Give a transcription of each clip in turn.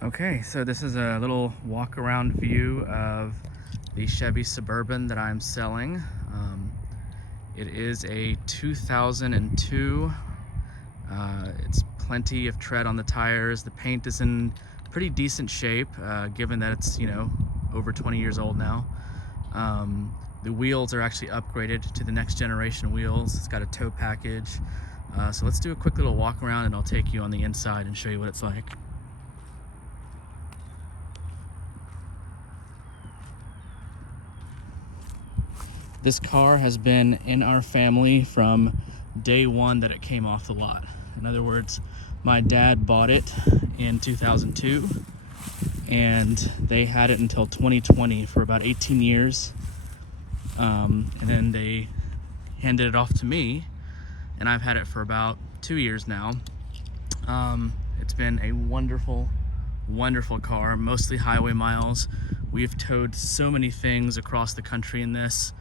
Okay, so this is a little walk around view of the Chevy Suburban that I'm selling. It is a 2002. It's plenty of tread on the tires. The paint is in pretty decent shape, given that it's, over 20 years old now. The wheels are actually upgraded to the next generation wheels. It's got a tow package. So let's do a quick little walk around and I'll take you on the inside and show you what it's like. This car has been in our family from day one that it came off the lot. In other words, my dad bought it in 2002 and they had it until 2020 for about 18 years. And then they handed it off to me and I've had it for about 2 years now. It's been a wonderful car, mostly highway miles. We've towed so many things across the country in this.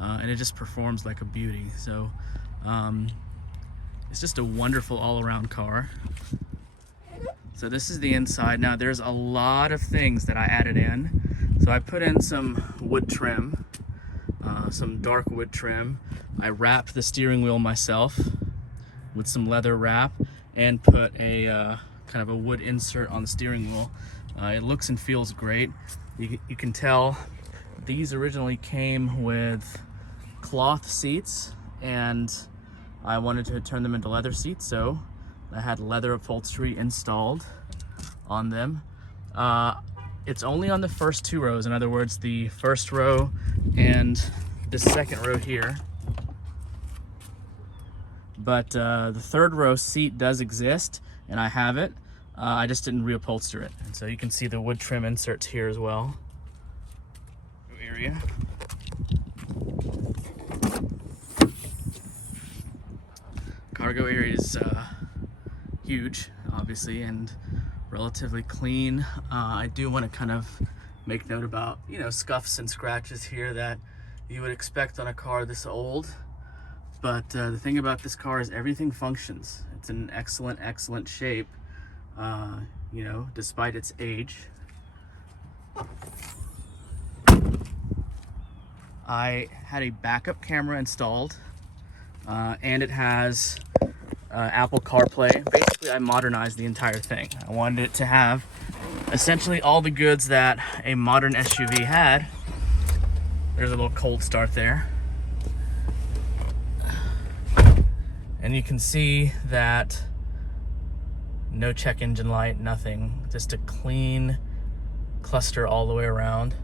And it just performs like a beauty. So it's just a wonderful all-around car. So this is the inside. Now there's a lot of things that I added in. So I put in some wood trim, some dark wood trim. I wrapped the steering wheel myself with some leather wrap and put a kind of a wood insert on the steering wheel. It looks and feels great. You can tell these originally came with cloth seats and I wanted to turn them into leather seats, so I had leather upholstery installed on them. It's only on the first 2 rows, in other words, the first row and the second row here. But the 3rd row seat does exist and I have it. I just didn't reupholster it. And so you can see the wood trim inserts here as well. Area. Cargo area is huge, obviously, and relatively clean. I do want to kind of make note about, scuffs and scratches here that you would expect on a car this old. But the thing about this car is everything functions. It's in excellent shape, despite its age. I had a backup camera installed, and it has Apple CarPlay. Basically, I modernized the entire thing. I wanted it to have essentially all the goods that a modern SUV had. There's a little cold start there. And you can see that no check engine light, nothing, just a clean cluster all the way around.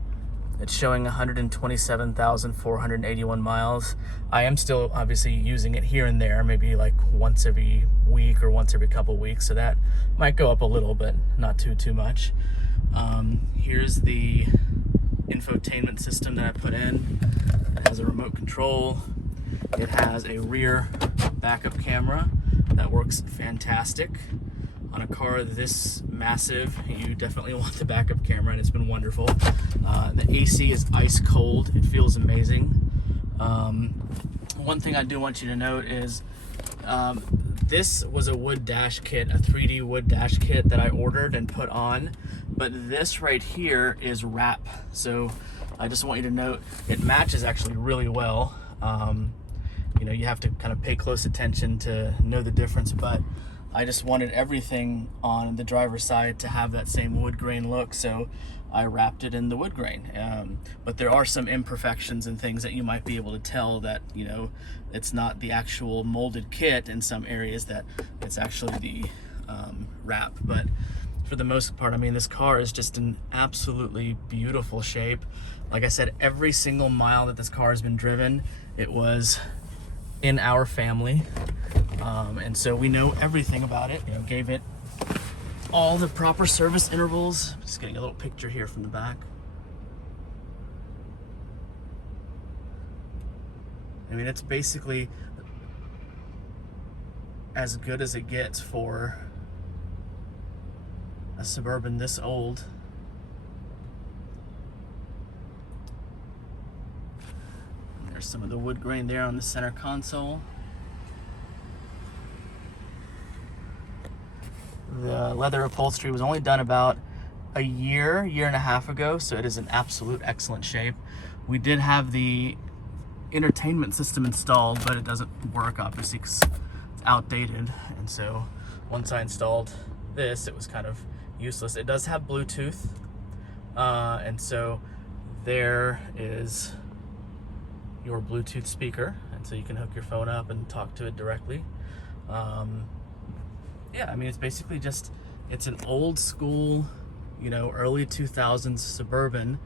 It's showing 127,481 miles. I am still obviously using it here and there, maybe like once every week or once every couple weeks. So that might go up a little, but not too much. Here's the infotainment system that I put in. It has a remote control. It has a rear backup camera that works fantastic. On a car this massive, you definitely want the backup camera, and it's been wonderful. The AC is ice cold. It feels amazing. One thing I do want you to note is this was a wood dash kit, a 3D wood dash kit that I ordered and put on, but this right here is wrap. So I just want you to note it matches actually really well. You have to kind of pay close attention to know the difference, but I just wanted everything on the driver's side to have that same wood grain look, so I wrapped it in the wood grain. But there are some imperfections and things that you might be able to tell that, it's not the actual molded kit in some areas, that it's actually the wrap. But for the most part, this car is just in absolutely beautiful shape. Like I said, every single mile that this car has been driven, it was in our family. And so we know everything about it. Gave it all the proper service intervals. Just getting a little picture here from the back. It's basically as good as it gets for a Suburban this old. And there's some of the wood grain there on the center console. The leather upholstery was only done about a year and a half ago, so it is in absolute excellent shape. We did have the entertainment system installed, but it doesn't work obviously because it's outdated. And so once I installed this, it was kind of useless. It does have Bluetooth, and so there is your Bluetooth speaker, and so you can hook your phone up and talk to it directly. Yeah, I mean, it's basically just, it's an old school, you know, early 2000s Suburban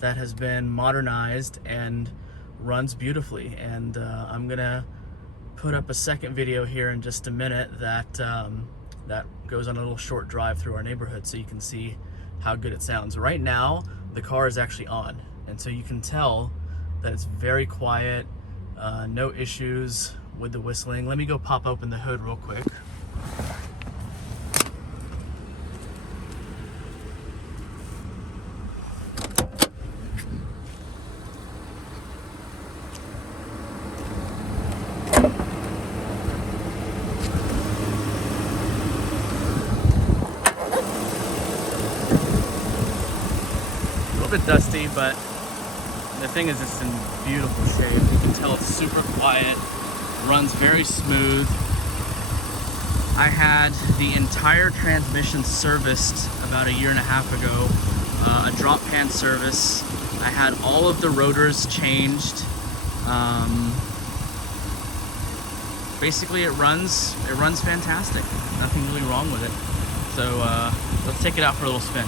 that has been modernized and runs beautifully. And I'm gonna put up a second video here in just a minute that that goes on a little short drive through our neighborhood so you can see how good it sounds. Right now, the car is actually on, and so you can tell that it's very quiet, no issues with the whistling. Let me go pop open the hood real quick. A little bit dusty, but the thing is, it's in beautiful shape. You can tell it's super quiet, runs very smooth. I had the entire transmission serviced about a year and a half ago, a drop pan service. I had all of the rotors changed. Basically, it runs fantastic. Nothing really wrong with it. So let's take it out for a little spin.